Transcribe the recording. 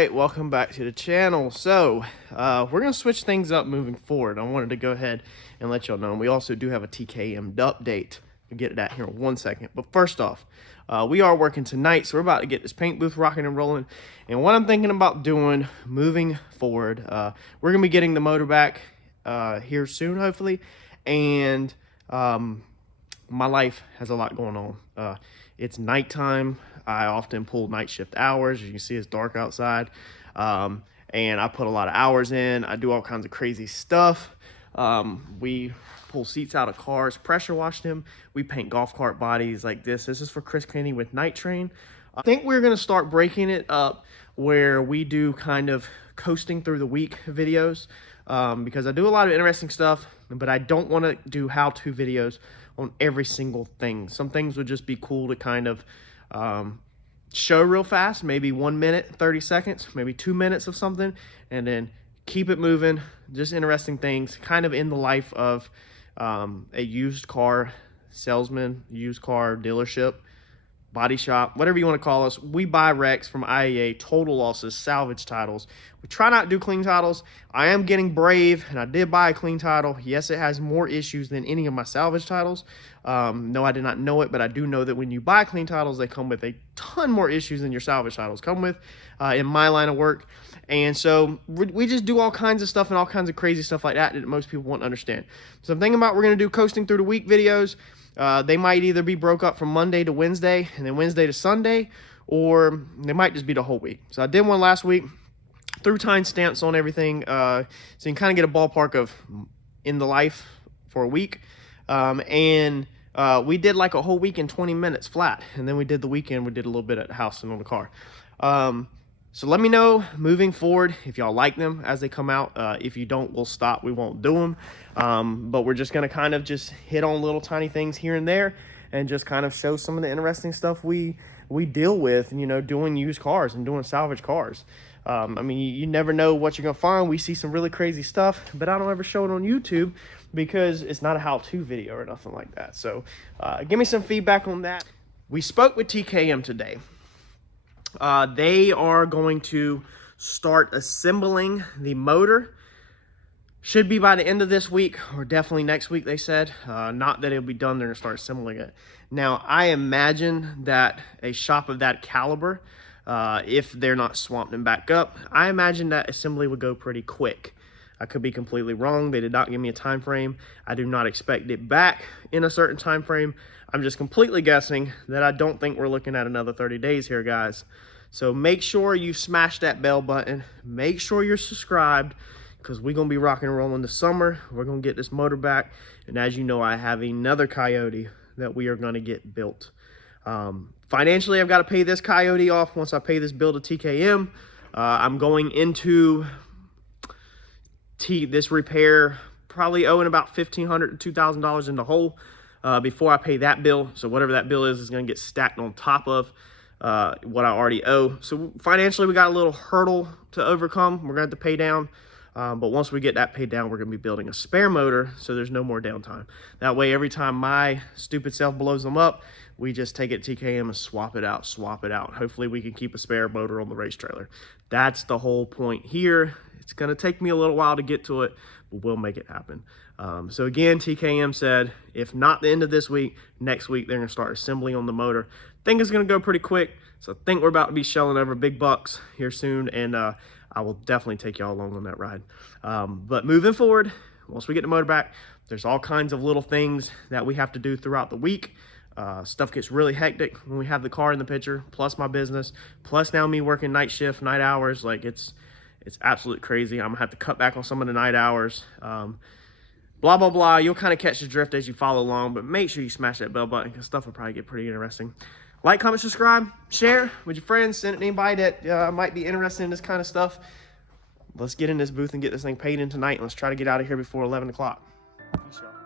right, welcome back to the channel. So we're gonna switch things up moving forward. I wanted to go ahead and let y'all know, and we also do have a TKM update. We'll get to that here in 1 second. But first off, we are working tonight, so we're about to get this paint booth rocking and rolling. And what I'm thinking about doing moving forward, we're gonna be getting the motor back here soon, hopefully. And my life has a lot going on. It's nighttime. I often pull night shift hours. As you can see, it's dark outside. And I put a lot of hours in. I do all kinds of crazy stuff. We pull seats out of cars, pressure wash them. We paint golf cart bodies like this. This is for Chris Kenny with Night Train. I think we're going to start breaking it up where we do kind of coasting through the week videos, because I do a lot of interesting stuff, but I don't want to do how-to videos on every single thing. Some things would just be cool to kind of show real fast, maybe 1 minute, 30 seconds, maybe 2 minutes of something, and then keep it moving. Just interesting things kind of in the life of a used car salesman, used car dealership, body shop, whatever you want to call us. We buy wrecks from IAA, total losses, salvage titles. We try not to do clean titles. I am getting brave, and I did buy a clean title. Yes, it has more issues than any of my salvage titles. No, I did not know it, but I do know that when you buy clean titles, they come with a ton more issues than your salvage titles come with in my line of work. And so we just do all kinds of stuff and all kinds of crazy stuff like that most people won't understand. So I'm thinking about we're going to do coasting through the week videos. They might either be broke up from Monday to Wednesday and then Wednesday to Sunday, or they might just be the whole week. So I did one last week, threw timestamps on everything, so you can kind of get a ballpark of in the life for a week. We did like a whole week in 20 minutes flat, and then we did the weekend. We did a little bit at the house and on the car. So let me know moving forward if y'all like them as they come out. If you don't, we'll stop. We won't do them. But we're just going to kind of just hit on little tiny things here and there and just kind of show some of the interesting stuff we deal with, you know, doing used cars and doing salvage cars. I mean, you never know what you're going to find. We see some really crazy stuff, but I don't ever show it on YouTube because it's not a how-to video or nothing like that. So give me some feedback on that. We spoke with TKM today. They are going to start assembling the motor. Should be by the end of this week or definitely next week, they said. Not that it'll be done, they're going to start assembling it. Now, I imagine that a shop of that caliber, if they're not swamped and back up, I imagine that assembly would go pretty quick. I could be completely wrong. They did not give me a time frame. I do not expect it back in a certain time frame. I'm just completely guessing that I don't think we're looking at another 30 days here, guys. So make sure you smash that bell button. Make sure you're subscribed, because we're going to be rocking and rolling this summer. We're going to get this motor back. And as you know, I have another Coyote that we are going to get built. Financially, I've got to pay this Coyote off once I pay this bill to TKM. I'm going into this repair probably owing about $1,500 to $2,000 in the hole before I pay that bill. So whatever that bill is going to get stacked on top of what I already owe. So financially, we got a little hurdle to overcome. We're going to have to pay down. But once we get that paid down, we're going to be building a spare motor, so there's no more downtime. That way, every time my stupid self blows them up, we just take it to TKM and swap it out. Hopefully, we can keep a spare motor on the race trailer. That's the whole point here. It's going to take me a little while to get to it, but we'll make it happen. So again, TKM said, if not the end of this week, next week, they're going to start assembling on the motor. I think it's going to go pretty quick, so I think we're about to be shelling over big bucks here soon, and I will definitely take y'all along on that ride. But moving forward, once we get the motor back, there's all kinds of little things that we have to do throughout the week. Stuff gets really hectic when we have the car in the picture, plus my business, plus now me working night shift, night hours. Like it's absolutely crazy. I'm gonna have to cut back on some of the night hours. Blah, blah, blah. You'll kind of catch the drift as you follow along, but make sure you smash that bell button because stuff will probably get pretty interesting. Like, comment, subscribe, share with your friends, send it to anybody that might be interested in this kind of stuff. Let's get in this booth and get this thing paid in tonight. Let's try to get out of here before 11 o'clock. Peace, y'all.